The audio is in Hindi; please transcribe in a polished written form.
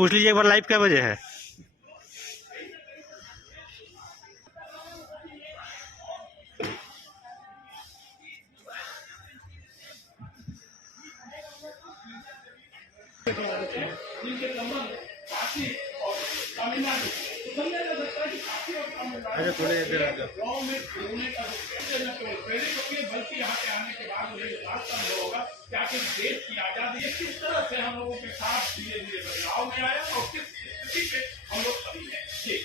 पूछ लीजिए एक बार लाइव क्या बजे है। अरे थोड़े देर आ जाओ। बल्कि यहाँ पे आने के बाद उन्हें बात संभव होगा कि आखिर देश की आजादी किस तरह से हम लोगों के साथ धीरे धीरे बदलाव में आया और किस स्थिति पे हम लोग अभी हैं।